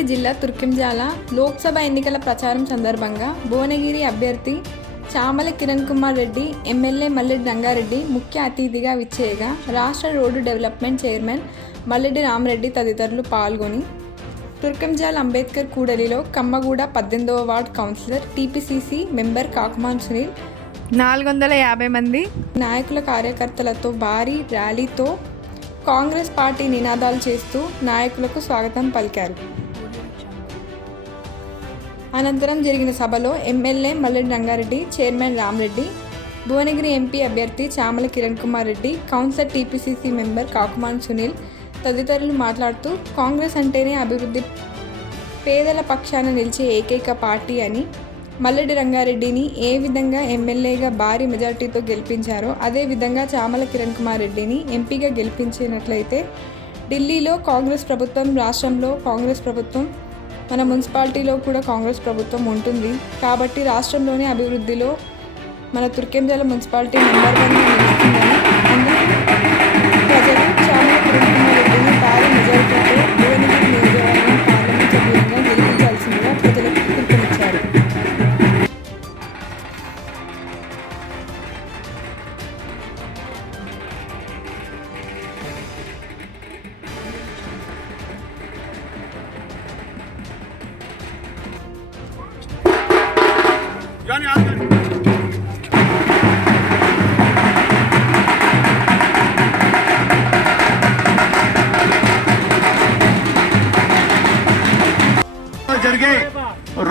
రంగారెడ్డి జిల్లా తుర్కింజాల లోక్సభ ఎన్నికల ప్రచారం సందర్భంగా భువనగిరి అభ్యర్థి చామల కిరణ్ కుమార్ రెడ్డి ఎమ్మెల్యే మల్లెడ్డి రంగారెడ్డి ముఖ్య అతిథిగా విచ్చేయగా రాష్ట్ర road development chairman Malreddy Ramareddy తదితరులు పాల్గొని తుర్కంజాల్ అంబేద్కర్ కూడలిలో కమ్మగూడ పద్దెనిమిదవ ward councillor TPCC member Kakuman Sunil నాలుగు వందల యాభై మంది నాయకుల కార్యకర్తలతో భారీ ర్యాలీతో కాంగ్రెస్ పార్టీ నినాదాలు చేస్తూ నాయకులకు స్వాగతం పలికారు. అనంతరం జరిగిన సభలో MLA Malreddy Rangareddy chairman Ramareddy Bhuvanagiri MP అభ్యర్థి Chamala Kiran Kumar Reddy councillor TPCC member Kakuman Sunil తదితరులు మాట్లాడుతూ కాంగ్రెస్ అంటేనే అభివృద్ధి పేదల పక్షాన నిలిచే ఏకైక పార్టీ అని మల్లెడి రంగారెడ్డిని ఏ విధంగా ఎమ్మెల్యేగా భారీ మెజార్టీతో గెలిపించారో అదే విధంగా చామల కిరణ్ కుమార్ రెడ్డిని ఎంపీగా గెలిపించినట్లయితే ఢిల్లీలో కాంగ్రెస్ ప్రభుత్వం రాష్ట్రంలో కాంగ్రెస్ ప్రభుత్వం మన మున్సిపాలిటీలో కూడా కాంగ్రెస్ ప్రభుత్వం ఉంటుంది. కాబట్టి రాష్ట్రంలోని అభివృద్ధిలో మన తుర్కెంజల మున్సిపాలిటీ నెంబర్ వన్ నిలుస్తుందని ప్రజలు చాలా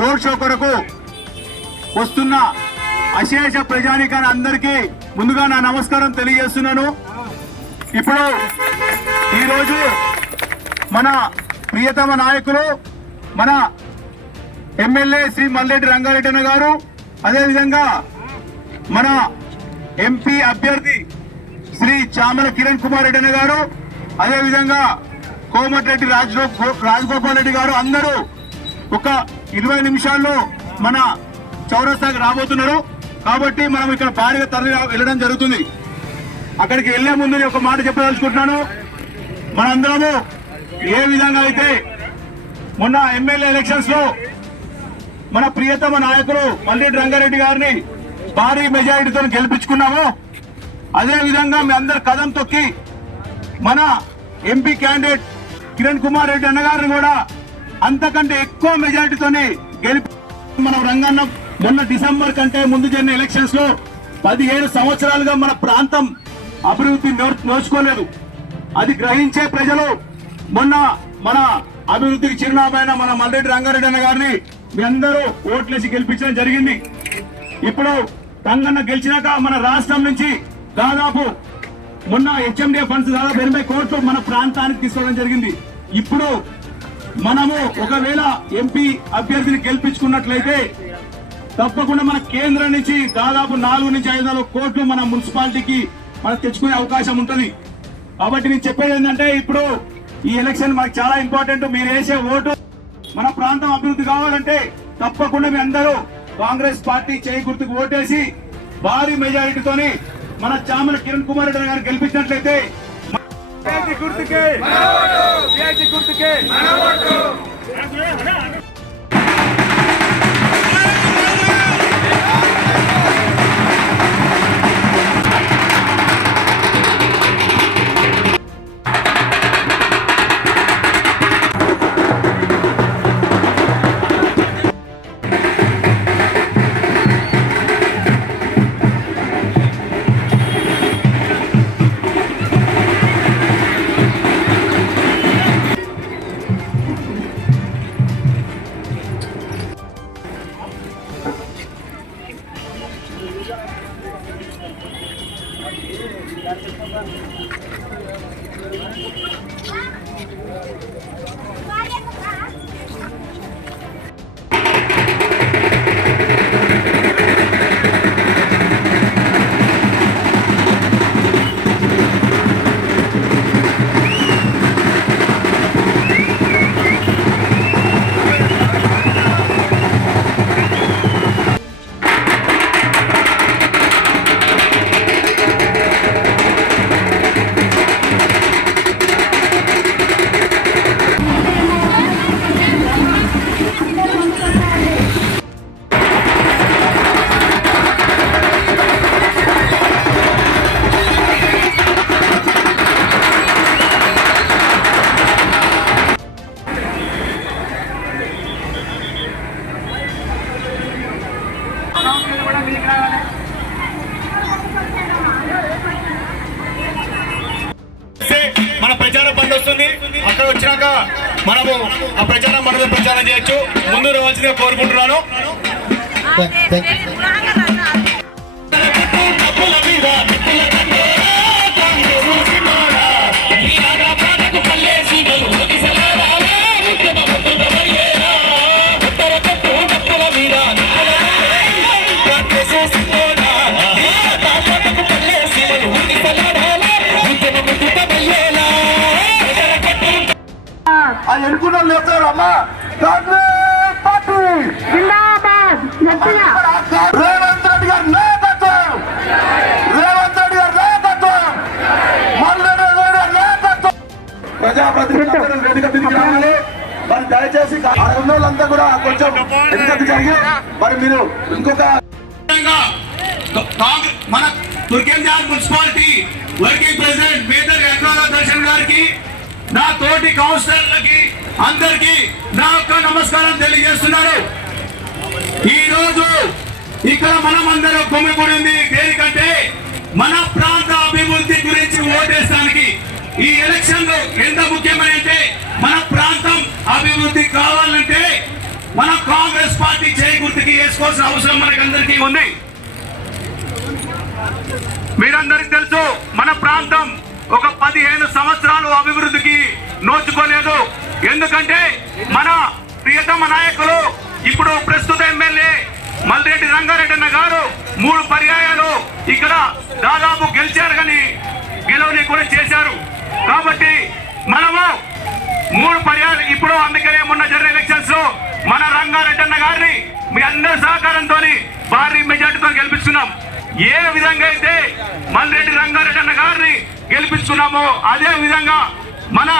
రోడ్ షో కొరకు వస్తున్న అశేష ప్రజానికాన్ని అందరికీ ముందుగా నా నమస్కారం తెలియజేస్తున్నాను. ఇప్పుడు ఈరోజు మన ప్రియతమ నాయకులు మన ఎమ్మెల్యే శ్రీ మల్లెడ్డి రంగారెడ్డి అన్న గారు అదేవిధంగా మన ఎంపీ అభ్యర్థి శ్రీ చామల కిరణ్ కుమార్ రెడ్డి అన్న గారు అదేవిధంగా కోమటిరెడ్డి రాజ్ రాజగోపాల్ రెడ్డి గారు అందరూ ఒక ఇరవై నిమిషాల్లో మన చౌరస్తాకి రాబోతున్నారు. కాబట్టి మనం ఇక్కడ భారీగా తరలి వెళ్ళడం జరుగుతుంది. అక్కడికి వెళ్ళే ముందు ఒక మాట చెప్పదలుచుకుంటున్నాను. మనందరము ఏ విధంగా అయితే మొన్న ఎమ్మెల్యే ఎలక్షన్స్లో మన ప్రియతమ నాయకులు మల్లెడ్డి రంగారెడ్డి గారిని భారీ మెజారిటీతో గెలిపించుకున్నాము. అదే విధంగా మీ అందరు కదం తొక్కి మన ఎంపీ క్యాండిడేట్ కిరణ్ కుమార్ రెడ్డి అన్నగారిని కూడా అంతకంటే ఎక్కువ మెజారిటీతోనే గెలిపి మన రంగన్న మొన్న డిసెంబర్ కంటే ముందు జరిగిన ఎలక్షన్స్లో పదిహేను సంవత్సరాలుగా మన ప్రాంతం అభివృద్ధి నోచుకోలేదు. అది గ్రహించే ప్రజలు మొన్న మన అభివృద్ధికి చిరునామైన మన మల్లెడ్డి రంగారెడ్డి అన్న గారిని మీ అందరూ ఓట్లేసి గెలిపించడం జరిగింది. ఇప్పుడు తంగన్న గెలిచినాక మన రాష్ట్రం నుంచి దాదాపు మొన్న హెచ్ఎండిఏ ఫండ్స్ దాదాపు ఎనభై కోట్లు మన ప్రాంతానికి తీసుకోవడం జరిగింది. ఇప్పుడు మనము ఒకవేళ ఎంపీ అభ్యర్థిని గెలిపించుకున్నట్లయితే తప్పకుండా మన కేంద్రం నుంచి దాదాపు నాలుగు నుంచి ఐదు వందల కోట్లు మన మున్సిపాలిటీకి మనం తెచ్చుకునే అవకాశం ఉంటుంది. కాబట్టి నేను చెప్పేది ఏంటంటే ఇప్పుడు ఈ ఎలక్షన్ మనకు చాలా ఇంపార్టెంట్. మీరు వేసే ఓటు మన ప్రాంతం అభివృద్ధి కావాలంటే తప్పకుండా మీ అందరూ కాంగ్రెస్ పార్టీ చేయి గుర్తుకు ఓటేసి భారీ మెజారిటీతోని మన చామల కిరణ్ కుమార్ రెడ్డి గారు గెలిపించినట్లయితే చేతి గుర్తుకే కింద వస్తుంది అక్కడ వచ్చినాక మనము ఆ ప్రచారం మనమే ప్రచారం చేయొచ్చు ముందు రావాల్సిందే కోరుకుంటున్నాను Thank you. లేపుతారు అమ్మా. కాంగ్రెస్ పార్టీ రేవంత్ రెడ్డి గారి నాయకత్వం. రేవంత్ రెడ్డి గారి నాయకత్వం. మల్లెడ్డి గారి నాయకత్వం. ప్రజాప్రతినిధులు వేదిక మీదకి రావాలి. మరి దయచేసి ఆ ఉన్న వాళ్ళంతా కూడా కొంచెం వెనుకకు జరిగి మరి మీరు ఇంకొక మన Turkayamjal municipality working president Medar Ekrala Darshan గారికి నా తోటి కౌన్సిలర్లకి అందరికి నా యొక్క నమస్కారం తెలియజేస్తున్నాను ఈ రోజు ఇక్కడ మనం అందరం కొమ్మికూడింది దేనికంటే మన ప్రాంత అభివృద్ధి గురించి ఓటేస్తానికి ఈ ఎలక్షన్లు ఎంత ముఖ్యమైనంటే మన ప్రాంతం అభివృద్ధి కావాలంటే మన కాంగ్రెస్ పార్టీ చేయి గుర్తుకి వేసుకోవాల్సిన అవసరం మనకందరికీ ఉంది. మీరందరికి తెలుసు మన ప్రాంతం ఒక పదిహేను సంవత్సరాలు అభివృద్ధికి నోచుకోలేదు. ఎందుకంటే మన ప్రియతమ నాయకులు ఇప్పుడు ప్రస్తుత ఎమ్మెల్యే మల్రెడ్డి రంగారెడ్డి అన్న గారు మూడు పర్యాయాలు ఇక్కడ దాదాపు గెలిచారు కానీ గెలవని కూడా చేశారు. కాబట్టి మనము మూడు పర్యాలు ఇప్పుడు అందుకనే మొన్న జరిగిన ఎలక్షన్స్లో మన రంగారెడ్డి అన్న గారిని మీ అందరి సహకారంతో భారీ మెజార్టీతో గెలిపిస్తున్నాం. ఏ విధంగా అయితే మల్రెడ్డి రంగారెడ్డి అన్న గారిని గెలిపించుకున్నామో అదే విధంగా మన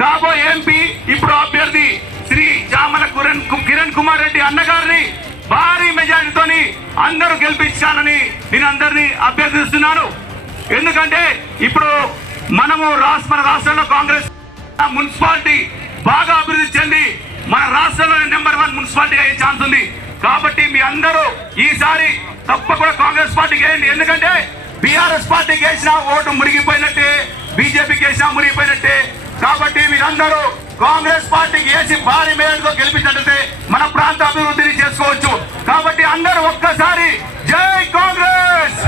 కాబోయే ఎంపీ ఇప్పుడు అభ్యర్థి శ్రీ చామల కిరణ్ కిరణ్ కుమార్ రెడ్డి అన్నగారిని భారీ మెజారిటీతోని అందరూ గెలిపించాలని నేను అందరినీ అభ్యర్థిస్తున్నాను. ఎందుకంటే ఇప్పుడు మనము రాష్ట్ర మన రాష్ట్రంలో కాంగ్రెస్ మున్సిపాలిటీ బాగా అభివృద్ధి చెంది మన రాష్ట్రంలో నెంబర్ వన్ మున్సిపాలిటీ అయ్యే ఛాన్స్ ఉంది. కాబట్టి మీ అందరూ ఈసారి తప్పకుండా కాంగ్రెస్ పార్టీకి వేయండి. ఎందుకంటే బీఆర్ఎస్ పార్టీకి వేసిన ఓటు మురిగిపోయినట్టే బీజేపీకి వేసినా మురిగిపోయినట్టే కాబట్టి మీరందరూ కాంగ్రెస్ పార్టీకి వేసి భారీ మేరతో గెలిపించినట్లయితే మన ప్రాంత అభివృద్ధిని చేసుకోవచ్చు. కాబట్టి అందరూ ఒక్కసారి జై కాంగ్రెస్!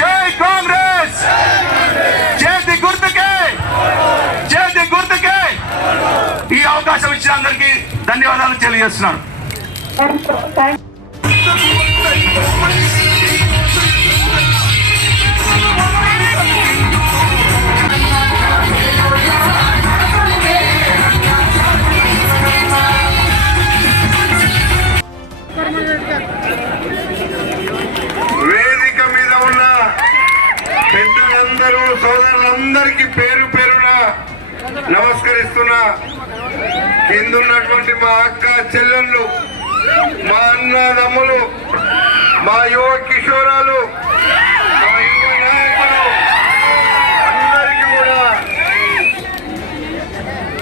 జై కాంగ్రెస్! చేతి గుర్తుకే! చేతి గుర్తుకే! ఈ అవకాశం ఇచ్చిన అందరికీ ధన్యవాదాలు తెలియజేస్తున్నాను. నమస్కరిస్తున్నా. కిందున్నటువంటి మా అక్క చెల్లెళ్ళు మా అన్నదమ్ములు మా యువ కిషోరాలు మా యువ నాయకులు అందరికీ కూడా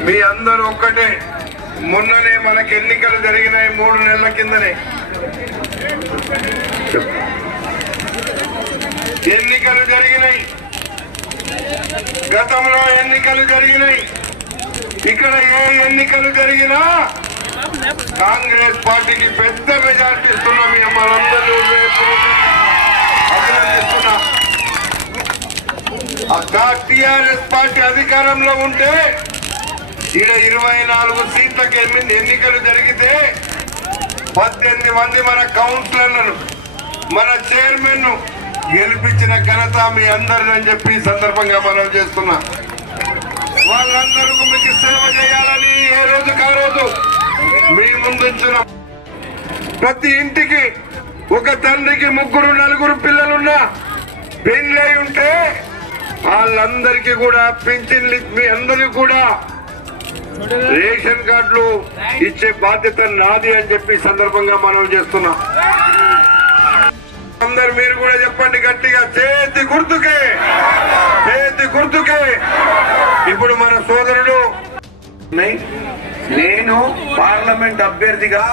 మీ అందరూ ఒక్కటే. మొన్ననే మనకి ఎన్నికలు జరిగినాయి మూడు నెలల కిందనే. ఎన్నికలు జరిగినాయి. గతంలో ఎన్నికలు జరిగినాయి. ఇక్కడ ఏ ఎన్నికలు జరిగినా కాంగ్రెస్ పార్టీకి పెద్ద మెజార్టీ ఇస్తున్నా మిమ్మల్ని అభినందిస్తున్నా. టిఆర్ఎస్ పార్టీ అధికారంలో ఉంటే ఈడ ఇరవై నాలుగు సీట్లకు ఎనిమిది ఎన్నికలు జరిగితే పద్దెనిమిది మంది మన కౌన్సిలర్లను మన చైర్మన్ను గెలిపించిన ఘనత మీ అందరిని చెప్పి సందర్భంగా మనం చేస్తున్నా. వాళ్ళందరూ మీకు సేవ చేయాలని ఏ రోజు కా రోజు మీ ముందుంచిన ప్రతి ఇంటికి ఒక తండ్రికి ముగ్గురు నలుగురు పిల్లలున్నా పెళ్ళై ఉంటే వాళ్ళందరికీ కూడా పింఛన్లు మీ అందరికీ కూడా రేషన్ కార్డులు ఇచ్చే బాధ్యత నాది అని చెప్పి సందర్భంగా మనం చేస్తున్నాం. అందరు మీరు కూడా చెప్పండి గట్టిగా. చేతి గుర్తుకే. చేతి గుర్తుకే. ఇప్పుడు మన సోదరుడు నేను పార్లమెంట్ అభ్యర్థిగా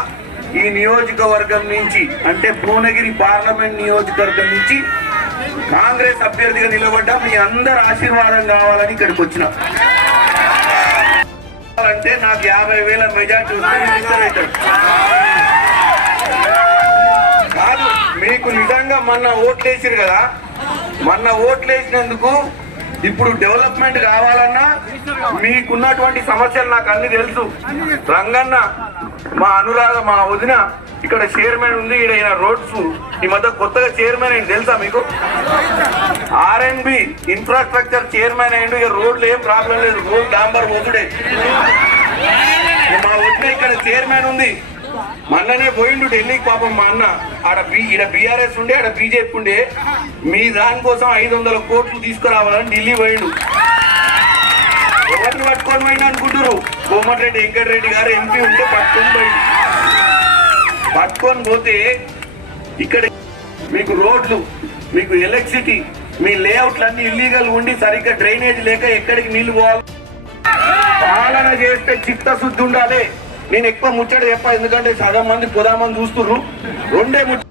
ఈ నియోజకవర్గం నుంచి అంటే భువనగిరి పార్లమెంట్ నియోజకవర్గం నుంచి కాంగ్రెస్ అభ్యర్థిగా నిలబడ్డా. మీ అందరి ఆశీర్వాదం కావాలని ఇక్కడికి వచ్చిన. అంటే నాకు యాభై వేల మెజార్టీ వస్తే అవుతాడు కాదు మీకు నిజంగా మొన్న ఓట్లేసారు కదా? మొన్న ఓట్లేసినందుకు ఇప్పుడు డెవలప్మెంట్ కావాలన్నా మీకున్నటువంటి సమస్యలు నాకు అన్ని తెలుసు. రంగన్న మా అనురాధ మా వదిన ఇక్కడ చైర్మన్ ఉంది ఈయన రోడ్స్ ఈ మధ్య కొత్తగా చైర్మన్ అయింది తెలుసా మీకు? ఆర్ఎన్బి ఇన్ఫ్రాస్ట్రక్చర్ చైర్మన్ అయ్యిండు ఇక రోడ్లు ఏం ప్రాబ్లం లేదు రోడ్ డాంబర్ పోతుడే మా వదిన ఇక్కడ చైర్మన్ ఉంది మొన్ననే పోయిండు ఢిల్లీకి పాపం మా అన్న. ఆడ బి ఈడ బీఆర్ఎస్ ఉండే ఆడ బీజేపీ ఉండే. మీ దానికోసం ఐదు వందల కోట్లు తీసుకురావాలని ఢిల్లీ పోయిండు. ఎవరిని పట్టుకొని పోయిండు అనుకుంటారు కోమటిరెడ్డి వెంకటరెడ్డి గారు ఎంపీ ఉంటే పట్టుకొని పోయిండు. పట్టుకొని పోతే ఇక్కడ మీకు రోడ్లు మీకు ఎలక్ట్రిసిటీ మీ లేఅవుట్లు అన్ని ఇల్లీగల్ ఉండి సరిగ్గా డ్రైనేజ్ లేక ఎక్కడికి నీళ్ళు పోవాలి? పాలన చేస్తే చిత్తశుద్ధి ఉండాలి. నేను ఎక్కువ ముచ్చట చెప్పా ఎందుకంటే సగం మంది పొదామని చూస్తుర్రు. రెండే ముచ్చ